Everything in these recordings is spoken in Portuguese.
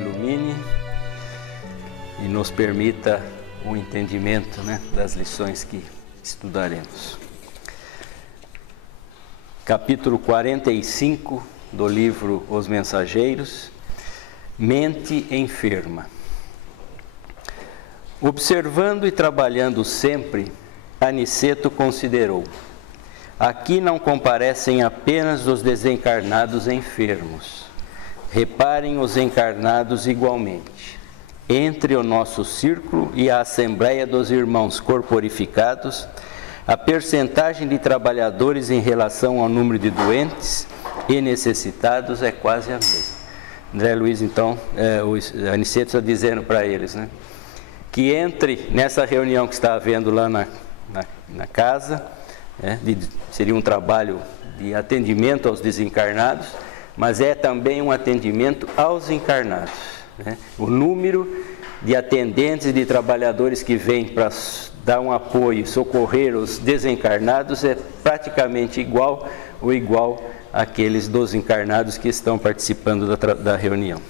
ilumine e nos permita o entendimento, das lições que estudaremos. Capítulo 45 do livro Os Mensageiros, Mente Enferma. Observando e trabalhando sempre, Aniceto considerou: aqui não comparecem apenas os desencarnados enfermos. Reparem os encarnados igualmente. Entre o nosso círculo e a Assembleia dos Irmãos Corporificados, a percentagem de trabalhadores em relação ao número de doentes e necessitados é quase a mesma. André Luiz, então, o Aniceto está dizendo para eles, que nessa reunião que está havendo lá na casa, seria um trabalho de atendimento aos desencarnados, mas é também um atendimento aos encarnados. O número de atendentes e de trabalhadores que vêm para dar um apoio, socorrer os desencarnados é praticamente igual àqueles dos encarnados que estão participando da reunião.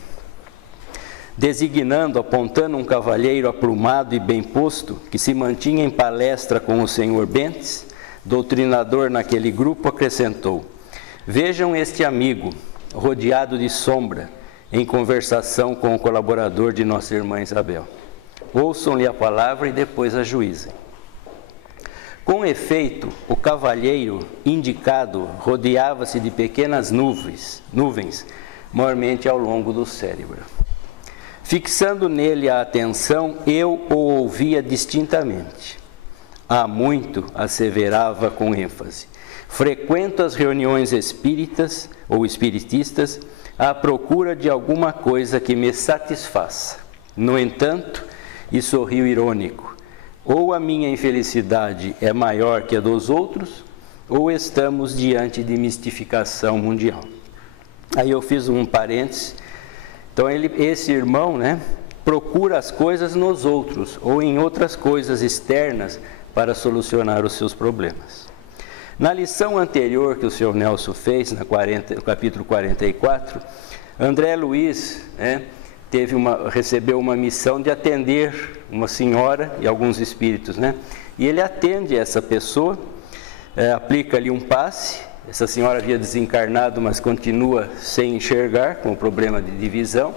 Designando, apontando um cavalheiro aprumado e bem posto, que se mantinha em palestra com o senhor Bentes, doutrinador naquele grupo, acrescentou: vejam este amigo, rodeado de sombra, em conversação com o colaborador de nossa irmã Isabel. Ouçam-lhe a palavra e depois ajuizem. Com efeito, o cavalheiro indicado rodeava-se de pequenas nuvens, maiormente ao longo do cérebro. Fixando nele a atenção, eu o ouvia distintamente. Há muito, asseverava com ênfase, frequento as reuniões espíritas ou espiritistas à procura de alguma coisa que me satisfaça. No entanto, e sorriu irônico, ou a minha infelicidade é maior que a dos outros, ou estamos diante de mistificação mundial. Aí eu fiz um parênteses. Então esse irmão, procura as coisas nos outros, ou em outras coisas externas, para solucionar os seus problemas. Na lição anterior que o senhor Nelson fez, no capítulo 44, André Luiz recebeu uma missão de atender uma senhora e alguns espíritos, E ele atende essa pessoa, aplica-lhe um passe. Essa senhora havia desencarnado, mas continua sem enxergar, com o problema de visão.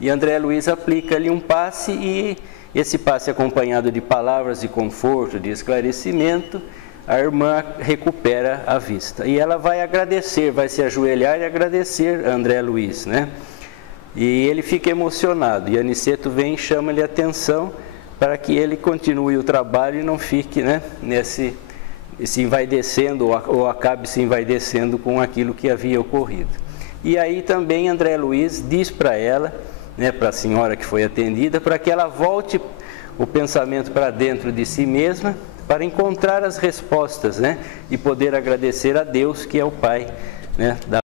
E André Luiz aplica-lhe um passe, e esse passe, acompanhado de palavras de conforto, de esclarecimento, a irmã recupera a vista. E ela vai agradecer, vai se ajoelhar e agradecer a André Luiz, E ele fica emocionado. E Aniceto vem e chama-lhe a atenção para que ele continue o trabalho e não fique, se envaidecendo ou acabe se envaidecendo com aquilo que havia ocorrido. E aí também André Luiz diz para ela, para a senhora que foi atendida, para que ela volte o pensamento para dentro de si mesma, para encontrar as respostas, e poder agradecer a Deus, que é o Pai, da...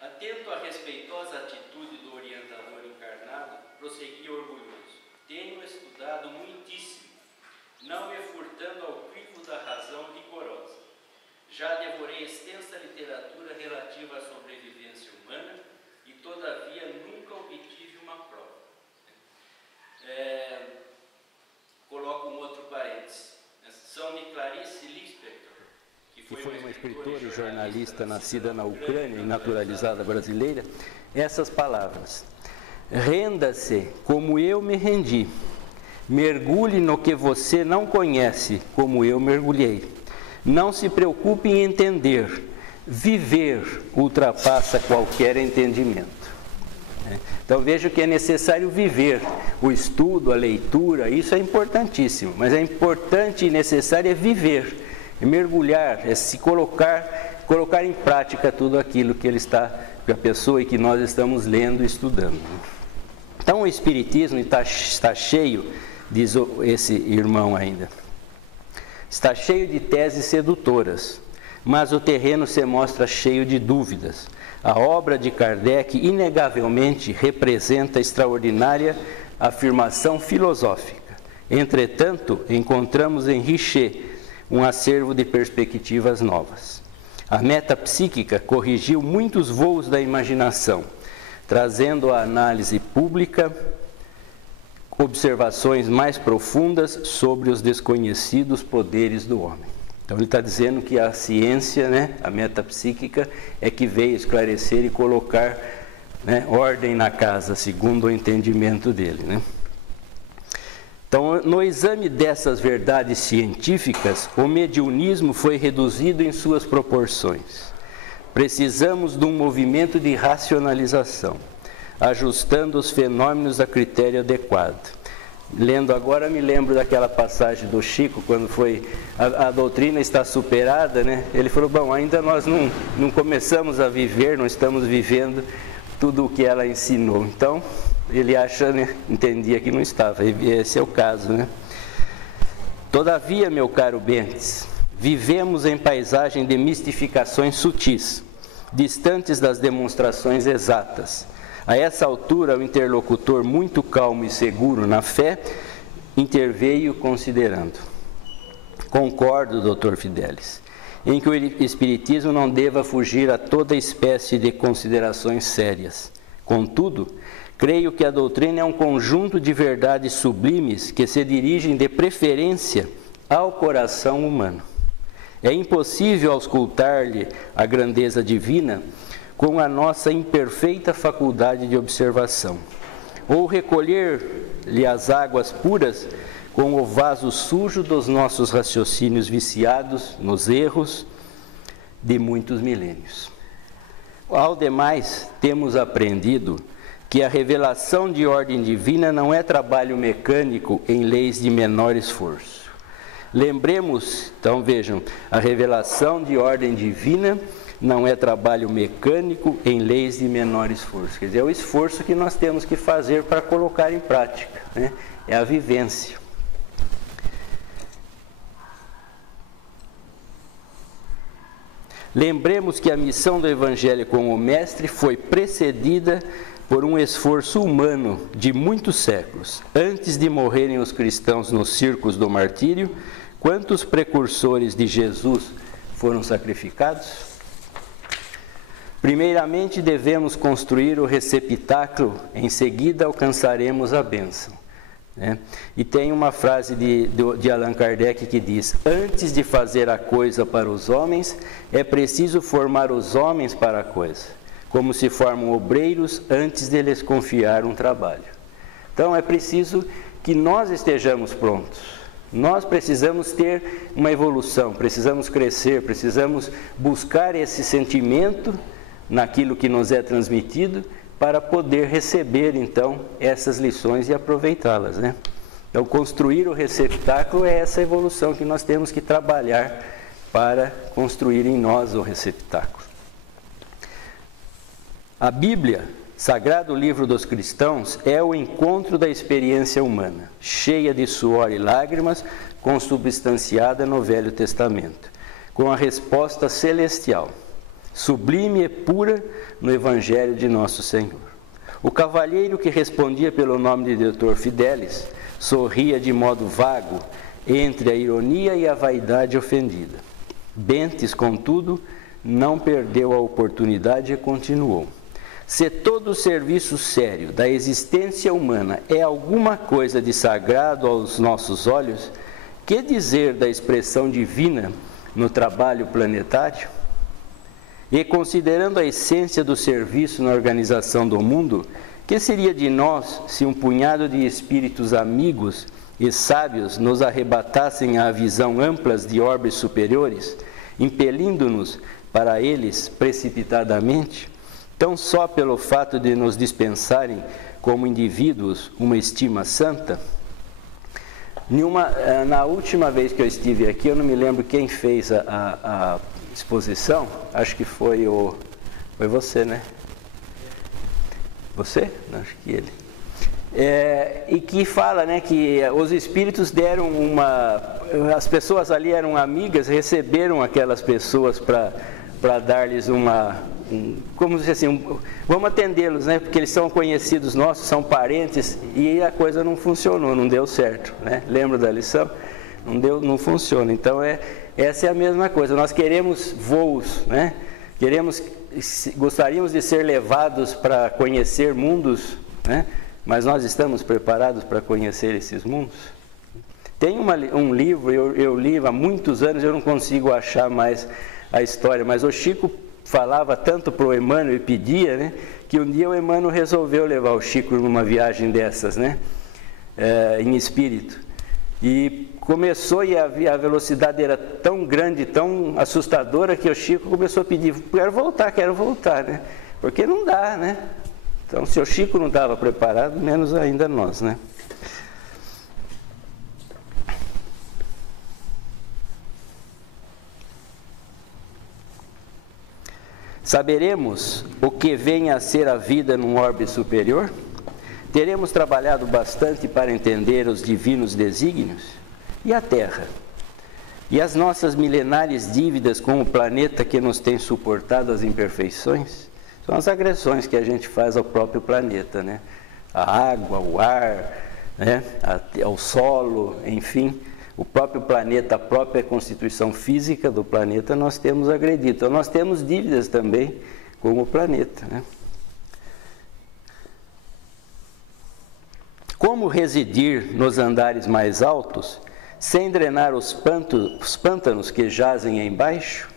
Atento à respeitosa atitude do orientador encarnado, prosseguia orgulhoso: tenho estudado muitíssimo, não me furtando ao crivo da razão rigorosa. Já devorei extensa literatura relativa à sobrevivência humana e, todavia, nunca obtive uma prova. Coloco um outro parênteses. São de Clarice Lispector, que foi uma escritora e jornalista nascida na Ucrânia e naturalizada brasileira, essas palavras: renda-se como eu me rendi, mergulhe no que você não conhece como eu mergulhei. Não se preocupe em entender, viver ultrapassa qualquer entendimento. Então veja que é necessário viver o estudo, a leitura, isso é importantíssimo, mas é importante e necessário é viver, é mergulhar, é se colocar em prática tudo aquilo que a pessoa e que nós estamos lendo e estudando. Então o Espiritismo está cheio, diz esse irmão ainda, está cheio de teses sedutoras, mas o terreno se mostra cheio de dúvidas. A obra de Kardec, inegavelmente, representa extraordinária afirmação filosófica. Entretanto, encontramos em Richer um acervo de perspectivas novas. A metapsíquica corrigiu muitos voos da imaginação, trazendo à análise pública observações mais profundas sobre os desconhecidos poderes do homem. Então ele está dizendo que a ciência, a metapsíquica, é que veio esclarecer e colocar ordem na casa, segundo o entendimento dele. Então, no exame dessas verdades científicas, o mediunismo foi reduzido em suas proporções. Precisamos de um movimento de racionalização, ajustando os fenômenos a critério adequado. Lendo agora, me lembro daquela passagem do Chico, quando foi a doutrina está superada, Ele falou, bom, ainda nós não começamos a viver, não estamos vivendo tudo o que ela ensinou. Então, ele entendia que não estava, esse é o caso, Todavia, meu caro Bentes, vivemos em paisagem de mistificações sutis, distantes das demonstrações exatas. A essa altura, o interlocutor, muito calmo e seguro na fé, interveio considerando. Concordo, Dr. Fidelis, em que o Espiritismo não deva fugir a toda espécie de considerações sérias. Contudo, creio que a doutrina é um conjunto de verdades sublimes que se dirigem de preferência ao coração humano. É impossível auscultar-lhe a grandeza divina com a nossa imperfeita faculdade de observação, ou recolher-lhe as águas puras com o vaso sujo dos nossos raciocínios viciados nos erros de muitos milênios. Ao demais, temos aprendido que a revelação de ordem divina não é trabalho mecânico em leis de menor esforço. Lembremos, então vejam, a revelação de ordem divina não é trabalho mecânico em leis de menor esforço. Quer dizer, é o esforço que nós temos que fazer para colocar em prática, É a vivência. Lembremos que a missão do Evangelho com o Mestre foi precedida por um esforço humano de muitos séculos. Antes de morrerem os cristãos nos circos do martírio, quantos precursores de Jesus foram sacrificados? Primeiramente devemos construir o receptáculo, em seguida alcançaremos a bênção. E tem uma frase de Allan Kardec que diz: antes de fazer a coisa para os homens, é preciso formar os homens para a coisa, como se formam obreiros antes de lhes confiar um trabalho. Então é preciso que nós estejamos prontos. Nós precisamos ter uma evolução, precisamos crescer, precisamos buscar esse sentimento naquilo que nos é transmitido, para poder receber, então, essas lições e aproveitá-las, Então, construir o receptáculo é essa evolução que nós temos que trabalhar para construir em nós o receptáculo. A Bíblia, sagrado livro dos cristãos, é o encontro da experiência humana, cheia de suor e lágrimas, consubstanciada no Velho Testamento, com a resposta celestial, sublime e pura no Evangelho de Nosso Senhor. O cavalheiro que respondia pelo nome de Dr. Fidelis sorria de modo vago entre a ironia e a vaidade ofendida. Bentes, contudo, não perdeu a oportunidade e continuou. Se todo o serviço sério da existência humana é alguma coisa de sagrado aos nossos olhos, que dizer da expressão divina no trabalho planetário? E considerando a essência do serviço na organização do mundo, que seria de nós se um punhado de espíritos amigos e sábios nos arrebatassem à visão amplas de orbes superiores, impelindo-nos para eles precipitadamente, tão só pelo fato de nos dispensarem como indivíduos uma estima santa? Na última vez que eu estive aqui, eu não me lembro quem fez a exposição, acho que foi você, Você? Não, acho que ele. E que fala, que os espíritos deram as pessoas ali eram amigas, receberam aquelas pessoas para dar-lhes como dizer assim, vamos atendê-los, porque eles são conhecidos nossos, são parentes, e a coisa não funcionou, não deu certo, Lembra da lição? Não funciona. Então essa é a mesma coisa. Nós queremos voos, né? Gostaríamos de ser levados para conhecer mundos, né? Mas nós estamos preparados para conhecer esses mundos? Tem um livro, eu li há muitos anos, eu não consigo achar mais a história, mas o Chico falava tanto para o Emmanuel e pedia, né, que um dia o Emmanuel resolveu levar o Chico numa viagem dessas, né, em espírito. E começou, e a velocidade era tão grande, tão assustadora, que o Chico começou a pedir, quero voltar, né, porque não dá, né. Então, se o Chico não estava preparado, menos ainda nós, né. Saberemos o que vem a ser a vida num orbe superior? Teremos trabalhado bastante para entender os divinos desígnios? E a Terra? E as nossas milenares dívidas com o planeta que nos tem suportado as imperfeições? São as agressões que a gente faz ao próprio planeta, né? A água, o ar, né? Ao solo, enfim. O próprio planeta, a própria constituição física do planeta, nós temos agredido. Então, nós temos dívidas também com o planeta, né? Como residir nos andares mais altos, sem drenar os pântanos que jazem embaixo?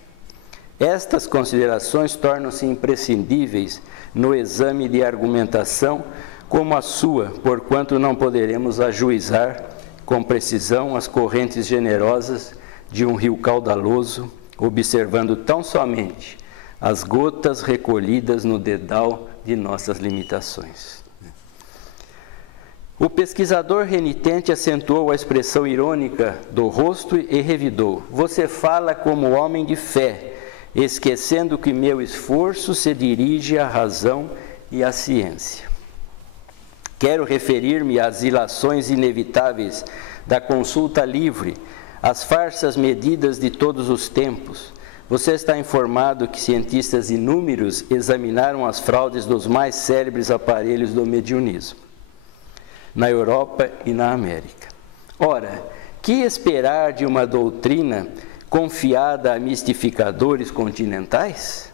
Estas considerações tornam-se imprescindíveis no exame de argumentação como a sua, porquanto não poderemos ajuizar com precisão as correntes generosas de um rio caudaloso, observando tão somente as gotas recolhidas no dedal de nossas limitações. O pesquisador renitente acentuou a expressão irônica do rosto e revidou: você fala como homem de fé, esquecendo que meu esforço se dirige à razão e à ciência. Quero referir-me às ilações inevitáveis da consulta livre, às farsas medidas de todos os tempos. Você está informado que cientistas inúmeros examinaram as fraudes dos mais célebres aparelhos do mediunismo, na Europa e na América. Ora, que esperar de uma doutrina confiada a mistificadores continentais?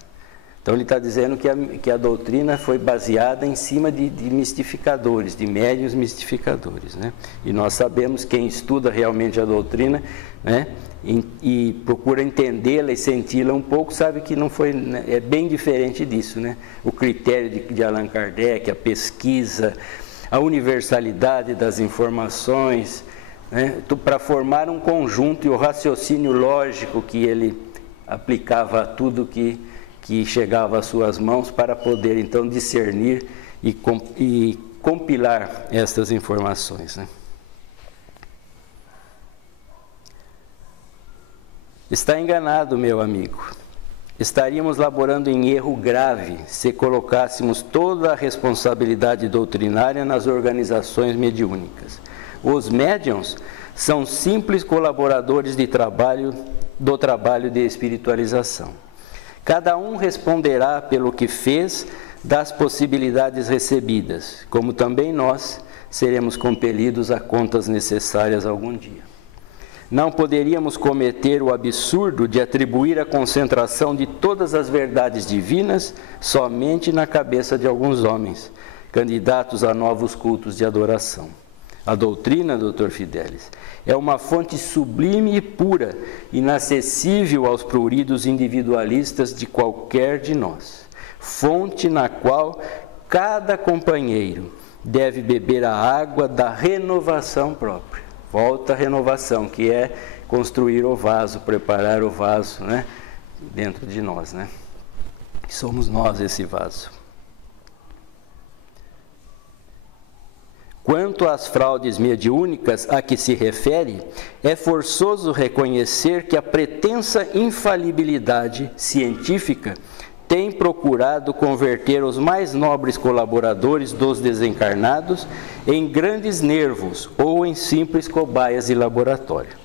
Então ele está dizendo que a doutrina foi baseada em cima de mistificadores, de médiuns mistificadores, né? E nós sabemos, quem estuda realmente a doutrina, né, e procura entendê-la e senti-la um pouco, sabe que não foi, né, é bem diferente disso, né? O critério de Allan Kardec, a pesquisa, a universalidade das informações, né, para formar um conjunto, e o raciocínio lógico que ele aplicava a tudo que chegava às suas mãos, para poder então discernir e compilar estas informações, né? Está enganado, meu amigo. Estaríamos laborando em erro grave se colocássemos toda a responsabilidade doutrinária nas organizações mediúnicas. Os médiuns são simples colaboradores do trabalho de espiritualização. Cada um responderá pelo que fez das possibilidades recebidas, como também nós seremos compelidos a contas necessárias algum dia. Não poderíamos cometer o absurdo de atribuir a concentração de todas as verdades divinas somente na cabeça de alguns homens, candidatos a novos cultos de adoração. A doutrina, Dr. Fidelis, é uma fonte sublime e pura, inacessível aos pruridos individualistas de qualquer de nós. Fonte na qual cada companheiro deve beber a água da renovação própria. Volta à renovação, que é construir o vaso, preparar o vaso, né, dentro de nós, né? Somos nós esse vaso. Quanto às fraudes mediúnicas a que se refere, é forçoso reconhecer que a pretensa infalibilidade científica tem procurado converter os mais nobres colaboradores dos desencarnados em grandes nervos ou em simples cobaias de laboratório.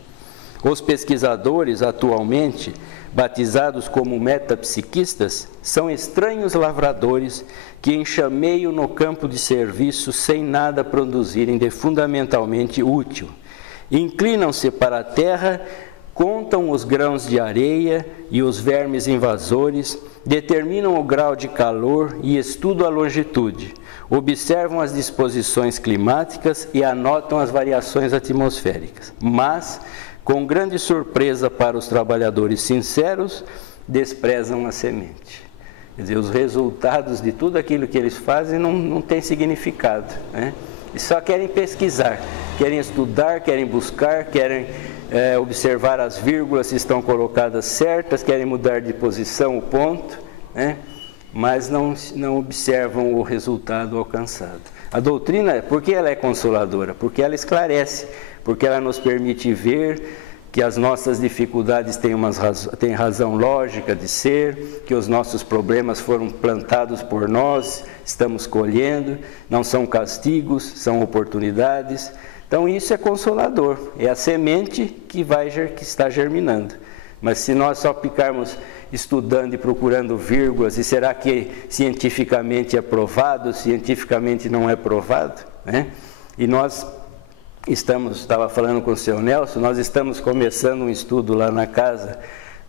Os pesquisadores, atualmente batizados como metapsiquistas, são estranhos lavradores que enxameiam no campo de serviço sem nada produzirem de fundamentalmente útil. Inclinam-se para a terra contam os grãos de areia e os vermes invasores, determinam o grau de calor e estudam a longitude, observam as disposições climáticas e anotam as variações atmosféricas. Mas, com grande surpresa para os trabalhadores sinceros, desprezam a semente. Quer dizer, os resultados de tudo aquilo que eles fazem não tem significado, né? E só querem pesquisar, querem estudar, querem buscar, querem observar as vírgulas se estão colocadas certas, querem mudar de posição o ponto, né? Mas não observam o resultado alcançado. A doutrina, por que ela é consoladora? Porque ela esclarece, porque ela nos permite ver que as nossas dificuldades têm razão lógica de ser, que os nossos problemas foram plantados por nós, estamos colhendo, não são castigos, são oportunidades. Então isso é consolador, é a semente que está germinando. Mas se nós só ficarmos estudando e procurando vírgulas, e será que cientificamente é provado, cientificamente não é provado, né? E nós estava falando com o seu Nelson, nós estamos começando um estudo lá na casa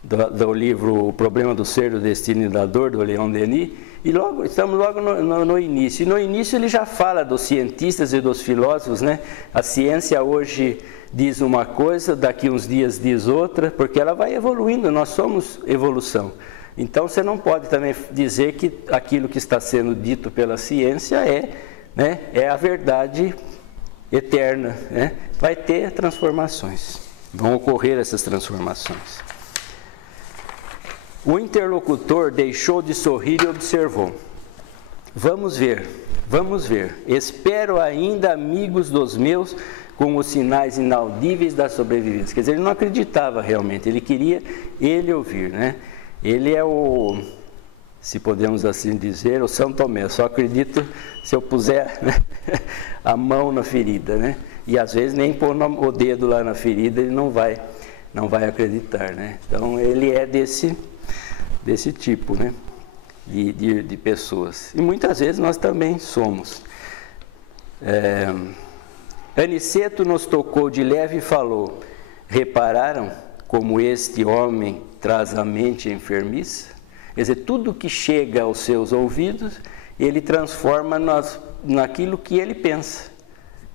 do livro O Problema do Ser, do Destino e da Dor, do Leon Denis, e estamos logo no início. E no início ele já fala dos cientistas e dos filósofos, né? A ciência hoje diz uma coisa, daqui uns dias diz outra, porque ela vai evoluindo, nós somos evolução. Então você não pode também dizer que aquilo que está sendo dito pela ciência é a verdade eterna, né? Vai ter transformações, vão ocorrer essas transformações. O interlocutor deixou de sorrir e observou: vamos ver, espero ainda amigos dos meus com os sinais inaudíveis da sobrevivência. Quer dizer, ele não acreditava realmente, ele queria ouvir, né? Ele é se podemos assim dizer, o São Tomé. Eu só acredito se eu puser, né, a mão na ferida, né? E às vezes nem pôr o dedo lá na ferida, ele não vai acreditar, né? Então ele é desse tipo, né, de pessoas. E muitas vezes nós também somos. Aniceto nos tocou de leve e falou: repararam como este homem traz a mente enfermiça? Quer dizer, tudo que chega aos seus ouvidos, ele transforma naquilo que ele pensa,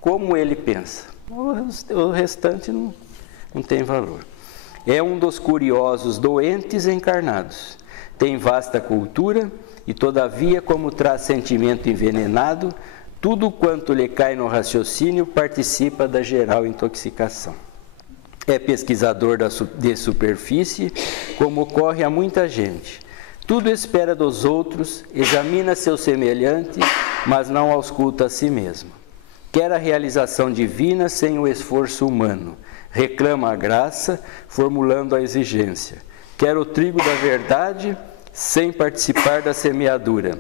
como ele pensa. O restante não tem valor. É um dos curiosos doentes encarnados. Tem vasta cultura e, todavia, como traz sentimento envenenado, tudo quanto lhe cai no raciocínio participa da geral intoxicação. É pesquisador de superfície, como ocorre a muita gente. Tudo espera dos outros, examina seu semelhante, mas não ausculta a si mesmo. Quer a realização divina sem o esforço humano. Reclama a graça, formulando a exigência. Quer o trigo da verdade, sem participar da semeadura.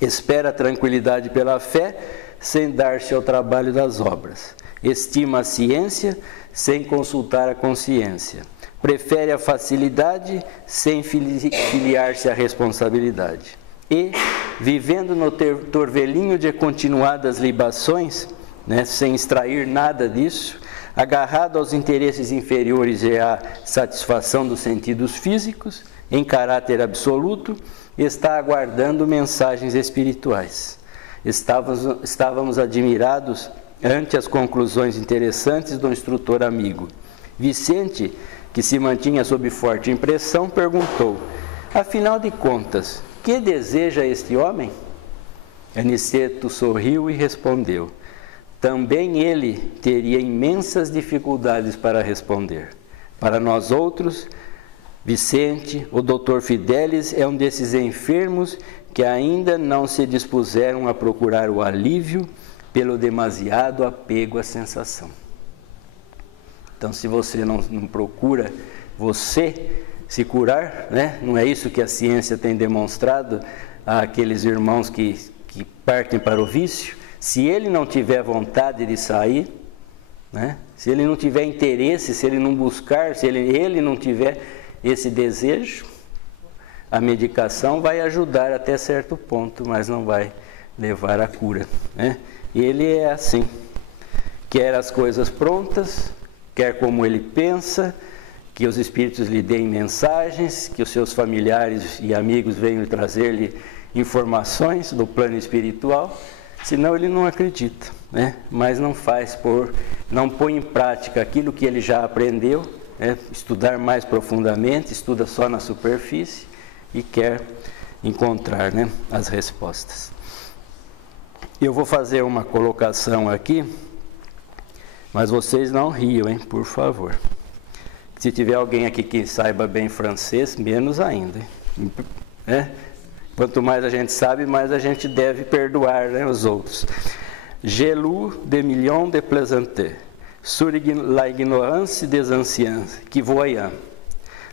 Espera a tranquilidade pela fé, sem dar-se ao trabalho das obras. Estima a ciência, sem consultar a consciência. Prefere a facilidade, sem filiar-se à responsabilidade. E, vivendo no torvelinho de continuadas libações, né, sem extrair nada disso, agarrado aos interesses inferiores e à satisfação dos sentidos físicos, em caráter absoluto, está aguardando mensagens espirituais. Estávamos admirados ante as conclusões interessantes do instrutor amigo. Vicente, que se mantinha sob forte impressão, perguntou: afinal de contas, que deseja este homem? Aniceto sorriu e respondeu: também ele teria imensas dificuldades para responder. Para nós outros, Vicente, o Dr. Fidelis, é um desses enfermos que ainda não se dispuseram a procurar o alívio pelo demasiado apego à sensação. Então, se você não procura se curar, né? Não é isso que a ciência tem demonstrado àqueles irmãos que partem para o vício. Se ele não tiver vontade de sair, né? Se ele não tiver interesse, se ele não buscar, se ele não tiver esse desejo, a medicação vai ajudar até certo ponto, mas não vai levar à cura, né? Ele é assim, quer as coisas prontas, quer como ele pensa, que os espíritos lhe deem mensagens, que os seus familiares e amigos venham trazer-lhe informações do plano espiritual, senão ele não acredita, né? Mas não põe em prática aquilo que ele já aprendeu, né? Estudar mais profundamente, estuda só na superfície e quer encontrar, né, as respostas. Eu vou fazer uma colocação aqui, mas vocês não riam, hein, por favor. Se tiver alguém aqui que saiba bem francês, menos ainda, né? Quanto mais a gente sabe, mais a gente deve perdoar, né, os outros. Je loue des millions de plaisanter sur la ignorance des anciens qui voyant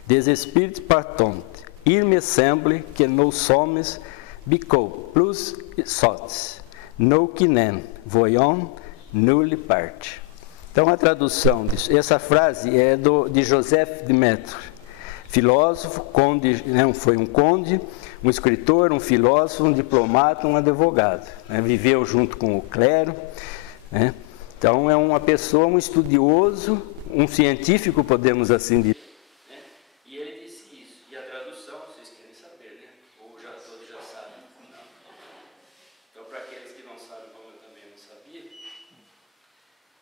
des esprits partants. Il me semble que nous sommes beaucoup plus sots, nous qui n'en voyons nulle part. Então, a tradução disso, essa frase é de Joseph de Maistre, filósofo, conde, né, foi um conde, um escritor, um filósofo, um diplomata, um advogado, né, viveu junto com o clero, né, então é uma pessoa, um estudioso, um científico, podemos assim dizer. E ele disse isso, e a tradução, vocês querem saber, né? Ou já todos já sabem, não? Então, para aqueles que não sabem, como eu também não sabia,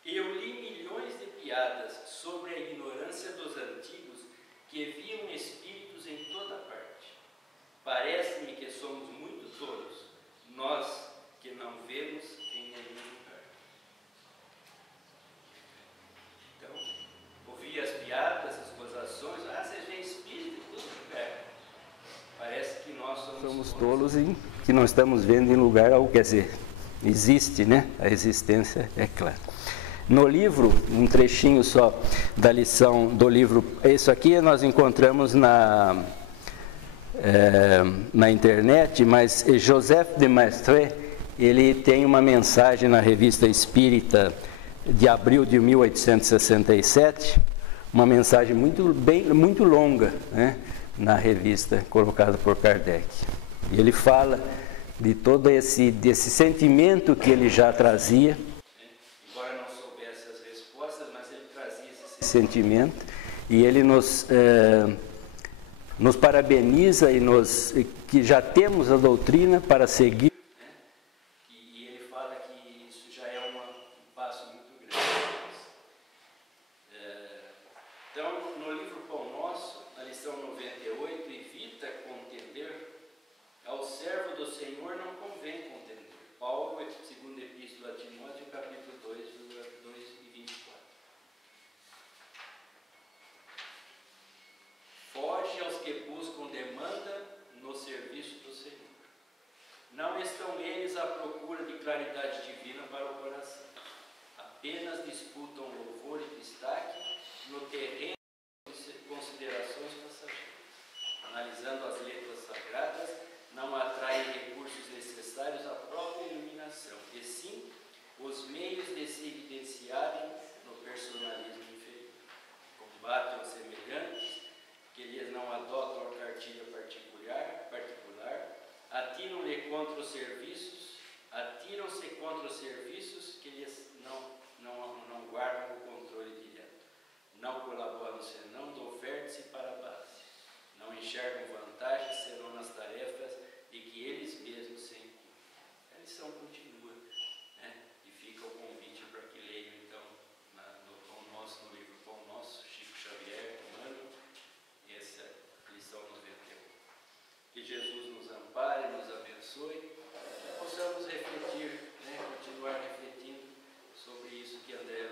eu li milhões de piadas sobre a ignorância dos antigos que viam espíritos em toda parte. Parece-me que somos muito tolos, nós que não vemos em nenhum lugar. Então, ouvir as piadas, as gozações, vocês veem espírito em todo lugar. Parece que nós somos tolos e que não estamos vendo em lugar algum. Quer dizer, existe, né? A existência é clara. No livro, um trechinho só da lição do livro, isso aqui nós encontramos na internet, mas Joseph de Maistre, ele tem uma mensagem na Revista Espírita de abril de 1867, uma mensagem muito longa, né, na revista colocada por Kardec. E ele fala de todo desse sentimento que ele já trazia, sentimento, e ele nos parabeniza e que já temos a doutrina para seguir, né? E ele fala que isso já é um passo muito grande. Então, no livro Pão Nosso, na lição 98, evita contender, ao servo do Senhor não convém contender. Paulo, segunda epístola a Timóteo, capítulo 2, 2 e 24. Foge aos que buscam demanda no serviço do Senhor. Não estão eles à procura de claridade divina para o coração. Apenas disputam louvor e destaque no terreno de considerações passageiras. Analisando as letras sagradas, não atraem recursos necessários à própria iluminação, e sim os meios de se evidenciarem no personalismo inferior. Combatem os semelhantes, que eles não adotam a cartilha particular, atiram-se contra os serviços que eles não guardam o controle direto, não colaboram senão do vértice para a base, não enxergam vantagens senão nas tarefas de que eles mesmos se incumbem. A lição continua, né? E fica o convite para que leiam então no Pão Nosso, no livro Pão Nosso, Chico Xavier, Emmanuel, essa lição 91. Que Jesus nos ampare, nos abençoe, que possamos refletir, né, continuar refletindo sobre isso que André